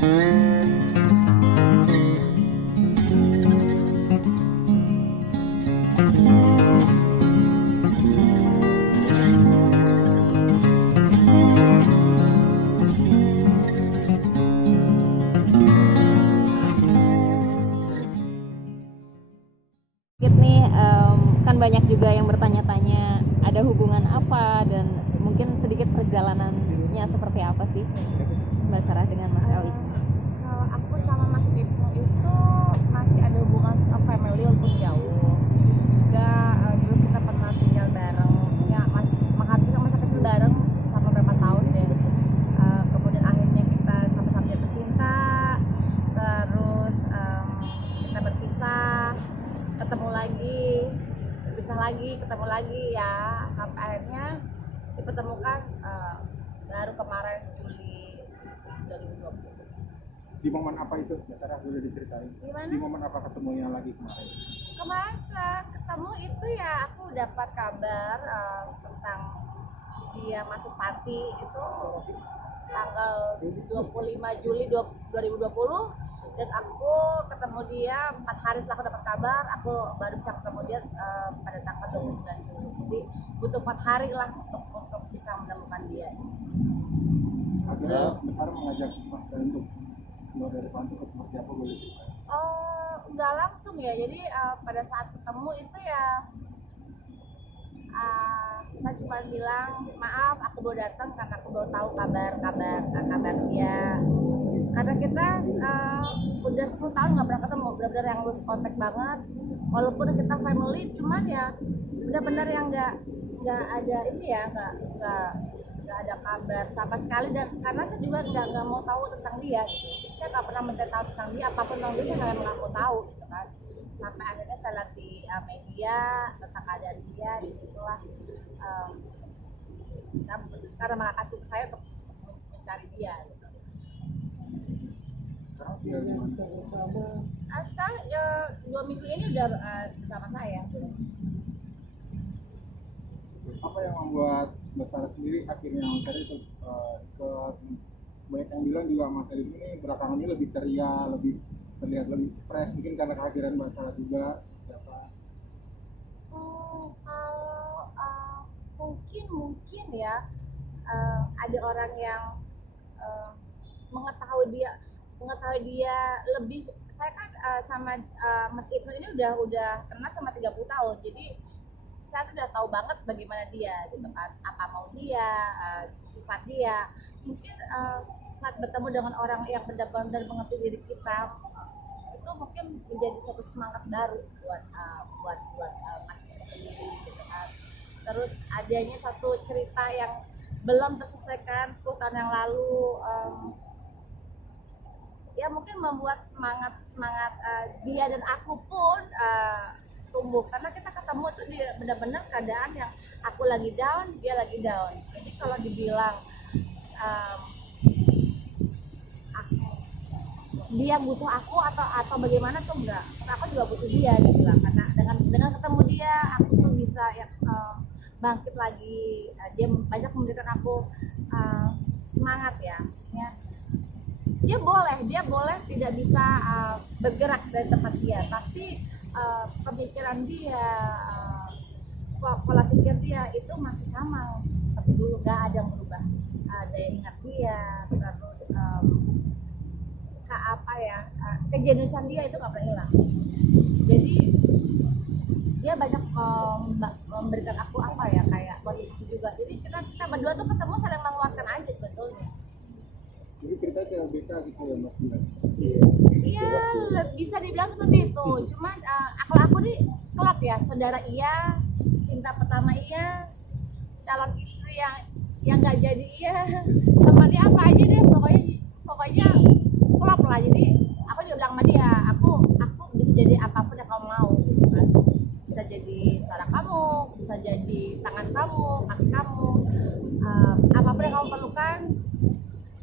Nih kan banyak juga yang bertanya-tanya ada hubungan apa dan mungkin sedikit perjalanannya seperti apa sih Mbak Sarah dengan Mas Eli? Kalau aku sama Mas Ibnu itu masih ada hubungan family walaupun jauh. Juga dulu kita pernah tinggal bareng, maksudnya menghabiskan masa kecil bareng sama berapa tahun deh. Kemudian akhirnya kita sama-sama jatuh cinta, terus kita berpisah, ketemu lagi, berpisah lagi, ketemu lagi ya, sampai akhirnya dipertemukan baru kemarin Juli 2020. Di momen apa itu, Sarah, boleh diceritain? Gimana? Di momen apa ketemunya lagi kemarin? Kemarin ketemu itu ya aku dapat kabar tentang dia masuk party itu tanggal 25 Juli 2020 dan aku ketemu dia 4 hari setelah aku dapat kabar, aku baru bisa ketemu dia pada tanggal 29 Juli. Jadi butuh 4 hari lah untuk bisa menemukan dia. Akhirnya Sarah mengajak Mas Eli untuk keluar dari pantai atau seperti apa, boleh diceritain? Nggak langsung ya, jadi pada saat ketemu itu ya saya cuma bilang maaf aku baru datang karena aku baru tahu kabar dia, karena kita udah 10 tahun nggak pernah ketemu, benar-benar yang lose contact banget walaupun kita family, cuman ya benar-benar yang nggak ada ini ya, nggak ada kabar sama sekali. Dan karena saya juga nggak mau tahu tentang dia gitu. Saya nggak pernah mencari tahu tentang dia, apapun tentang dia saya nggak mau tahu gitu kan. Sampai akhirnya saya lihat di media tentang keadaan dia, disitulah saya memutuskan mengangkat suku saya untuk mencari dia gitu. Sekarang 2 minggu ini udah bersama saya. Apa yang membuat Mbak Sarah sendiri akhirnya mencari terus ke banyak yang bilang juga Mas Eli ini belakangan ini lebih ceria, lebih terlihat lebih stres, mungkin karena kehadiran Mbak Sarah juga. Siapa? Kalau mungkin ya ada orang yang mengetahui dia lebih. Saya kan sama Mas Ibnu ini udah kenal sama 30 tahun, jadi saya tuh udah tahu banget bagaimana dia gitu kan, apa mau dia, sifat dia. Mungkin saat bertemu dengan orang yang benar-benar mengerti diri kita, itu mungkin menjadi satu semangat baru buat Mas Ibnu sendiri gitu kan. Terus adanya satu cerita yang belum terselesaikan 10 tahun yang lalu, ya mungkin membuat semangat dia dan aku pun tumbuh, karena kita ketemu tuh dia benar-benar keadaan yang aku lagi down, dia lagi down. Jadi kalau dibilang dia butuh aku atau bagaimana tuh enggak, karena aku juga butuh dia dibilang, karena dengan ketemu dia aku tuh bisa ya bangkit lagi. Dia banyak memberikan aku semangat ya. Dia boleh tidak bisa bergerak dari tempat dia, tapi pemikiran dia, pola pikir dia itu masih sama seperti dulu, nggak ada yang berubah. Daya ingat dia, terus kejeniusan dia itu nggak pernah hilang. Jadi dia banyak memberikan aku kayak motivasi juga. Jadi kita berdua tuh ketemu saling menguatkan aja sebetulnya. Jadi cerita CLBK gitu ya Mas Dilan? Iya, bisa dibilang seperti itu. Cuman aku nih klop ya, saudara iya, cinta pertama iya, calon istri yang nggak jadi iya, sama dia apa aja deh, pokoknya klop lah. Jadi aku juga bilang sama dia, aku bisa jadi apapun yang kamu mau gitu kan. Bisa jadi suara kamu, bisa jadi tangan kamu, kaki kamu, apapun yang kamu perlukan,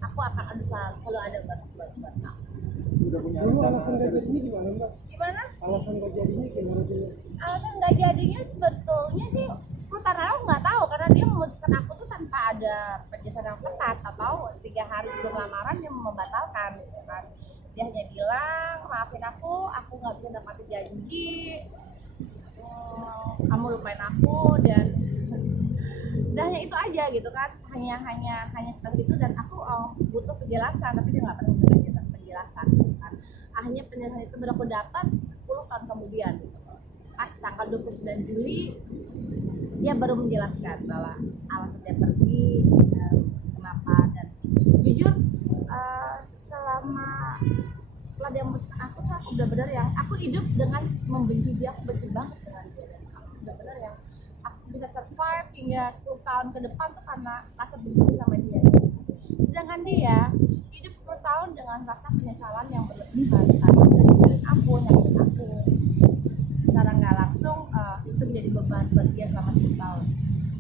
aku akan selalu ada buat kamu. Udah punya rencana jadinya gimana Mbak? Gimana? Alasan nggak jadinya gimana dulu? Alasan nggak jadinya sebetulnya sih 10 tahun lalu nggak tahu karena dia memutuskan aku tuh tanpa ada penjelasan yang tepat atau 3 hari sebelum lamaran dia membatalkan gitu kan. Dia hanya bilang maafin aku nggak bisa dapatin janji, kamu lupain aku dan hanya itu aja gitu kan, hanya seperti itu dan aku butuh penjelasan tapi dia nggak pernah memberikan penjelasan gitu kan. Akhirnya penjelasan itu baru aku dapat 10 tahun kemudian gitu. Pas tanggal 29 Juli dia baru menjelaskan bahwa alasan dia pergi kenapa dan jujur setelah dia memutuskan aku tuh aku benar-benar yang aku hidup dengan membenci dia, aku benci banget dengan dia dan aku benar-benar yang aku bisa survive hingga 10 tahun ke depan tuh karena rasa benci sama dia. Sedangkan dia hidup 10 tahun dengan rasa penyesalan yang berlebihan karena dia ninggalin aku, nyakitin aku. Secara nggak langsung itu menjadi beban buat dia selama 10 tahun.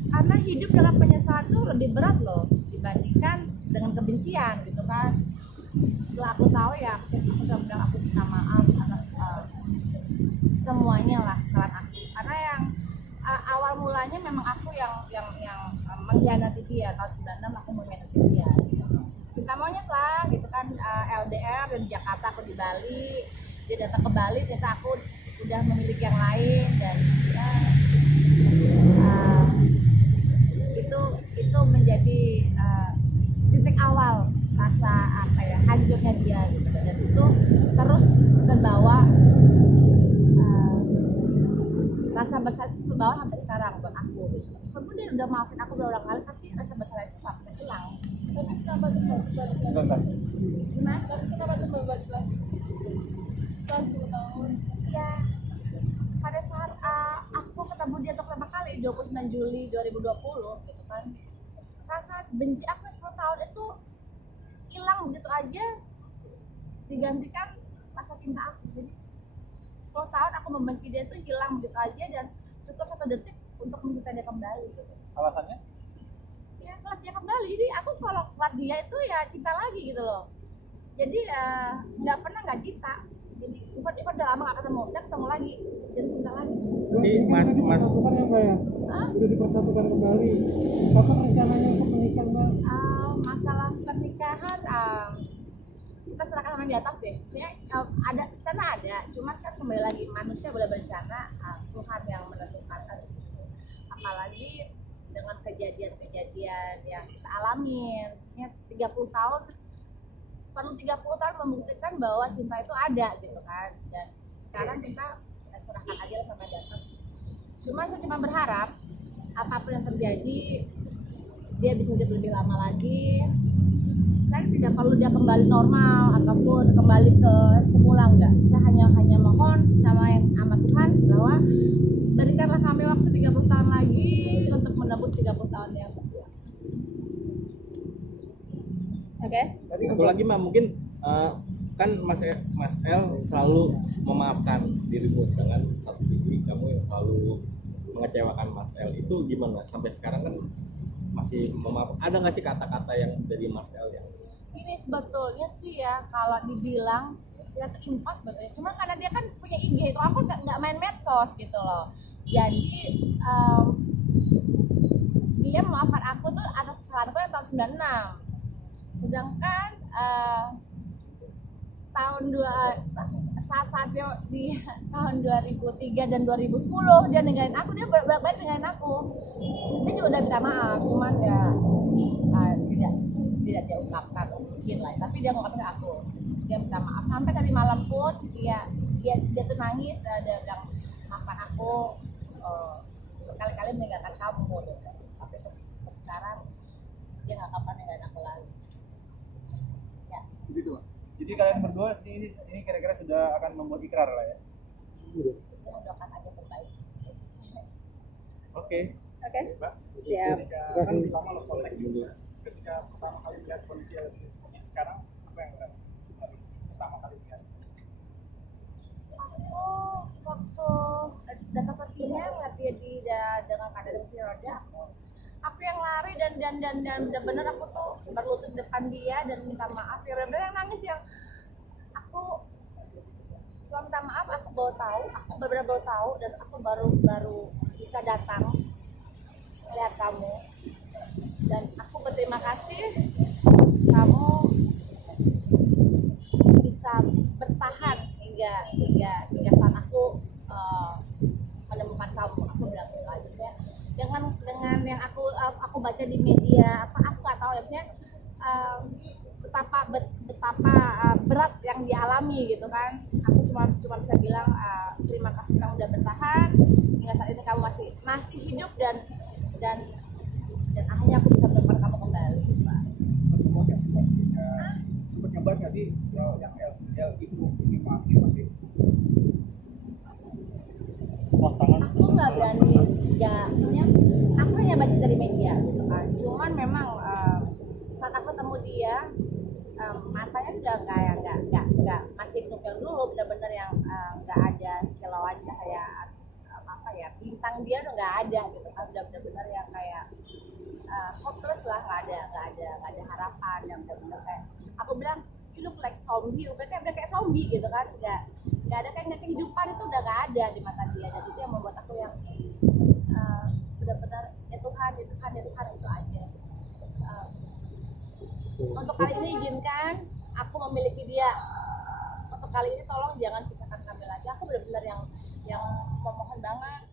Karena hidup dengan penyesalan tuh lebih berat loh dibandingkan dengan kebencian gitu kan. Setelah aku tahu ya aku benar-benar aku minta maaf atas semuanya lah kesalahan aku. Karena yang awal mulanya memang aku yang mengkhianati dia. Tahun 96 aku mengkhianati dia gitu. Kita maunya lah gitu kan, LDR dari Jakarta aku di Bali, dia datang ke Bali ternyata aku udah memiliki yang lain dan ya, itu menjadi titik awal rasa hancurnya dia gitu dan itu terus terbawa rasa bersalah itu terbawa sampai sekarang buat aku gitu. Walaupun dia udah maafin aku berulang kali tapi rasa bersalah itu gak pernah hilang. Tapi kenapa tuh balik lagi? Gimana? Tapi kenapa tuh balik lagi? Setelah 10 tahun ya pada saat aku ketemu dia untuk pertama kali 29 Juli 2020 gitu kan, rasa benci aku 10 tahun itu hilang begitu aja digantikan rasa cinta aku. Jadi 10 tahun aku membenci dia itu hilang begitu aja dan cukup 1 detik untuk mencintai dia kembali gitu. Alasannya? Ya kalau dia kembali, jadi aku kalau kuat dia itu ya cinta lagi gitu loh. Jadi nggak pernah nggak cinta. Jadi Ivan udah lama nggak ketemu, kita ketemu lagi, jadi cinta lagi. Jadi mas dipersatukan ya mbak ya? Udah dipersatukan kembali. Kapan rencananya untuk menikah mbak? Masalah pernikahan kita serahkan sama di atas deh. Maksudnya ada sana ada, cuman kan kembali lagi manusia boleh berencana, Tuhan yang menentukan kan. Apalagi dengan kejadian-kejadian yang kita alamin, ya 30 tahun perlu 30 tahun membuktikan bahwa cinta itu ada gitu kan. Dan sekarang kita serahkan aja sama di atas. Saya cuma berharap apapun yang terjadi dia bisa hidup lebih lama lagi. Saya tidak perlu dia kembali normal ataupun kembali ke semula, enggak. Saya hanya mohon sama Tuhan bahwa berikanlah kami waktu 30 tahun lagi untuk menebus 30 tahun yang kedua. Oke. Satu lagi mah mungkin kan Mas El selalu memaafkan dirimu, sedangkan satu sisi kamu yang selalu mengecewakan Mas El. Itu gimana sampai sekarang kan masih memaafkan? Ada nggak sih kata-kata yang dari Mas El yang ini sebetulnya sih ya kalau dibilang kita tuh impas sebetulnya, cuma karena dia kan punya IG, kalau aku nggak main medsos gitu loh, jadi dia memaafkan aku tuh atas kesalahanku yang tahun 96, sedangkan saat dia di tahun 2003 dan 2010 dia ninggalin aku, dia balik ninggalin aku, dia juga udah minta maaf, cuman ya tidak dia ungkapkan mungkin lah, tapi dia ngomongin ke aku, dia minta maaf sampai tadi malam pun dia tuh nangis, dia bilang maafkan aku berkali-kali meninggalkan kamu gitu. Tapi untuk sekarang dia nggak kapan ninggalin aku lagi ya. Begitu Pak. Jadi kalian berdua ini kira-kira sudah akan membuat ikrar lah ya? Doakan aja terbaik. Oke. Mbak. Siap. Kan lama lost contact juga. Ketika pertama kali lihat kondisi seperti ini sekarang, apa yang dirasakan pertama kali lihat? Aku waktu datang ke sini ngeliat dia dengan keadaan kursi roda, aku yang lari dan benar-benar aku tuh berlutut depan dia dan minta maaf, ya benar-benar yang nangis, yang aku minta maaf, aku baru tahu dan aku baru bisa datang lihat kamu, dan aku berterima kasih kamu bisa bertahan hingga saat aku menemukan kamu. Aku bilang gitu aja ya, dengan yang aku baca di media, aku nggak tahu ya, maksudnya betapa berat yang dialami gitu kan. Aku cuma bisa bilang terima kasih kamu udah bertahan hingga saat ini, kamu masih hidup dan akhirnya aku bisa menemukan kamu kembali, Pak. Bos nggak sih, sempat ngebahas nggak sih soal yang L itu ini maafin masih pas tangan? Aku nggak berani, ya maksudnya aku hanya baca dari media gitu kan. Cuman memang saat aku ketemu dia, matanya udah nggak masih hidup yang dulu, benar-benar yang nggak ada kilauan cahaya apa ya, bintang dia udah nggak ada gitu kan, udah benar-benar yang kayak hopeless lah, nggak ada harapan, yang benar-benar kayak aku bilang you look like zombie, udah kayak zombie gitu kan, nggak ada kayak kehidupan itu udah nggak ada di mata dia. Dan itu yang membuat aku yang benar-benar ya Tuhan itu aja. Untuk kali ini izinkan aku memiliki dia. Untuk kali ini tolong jangan pisahkan kami lagi. Aku benar-benar yang memohon banget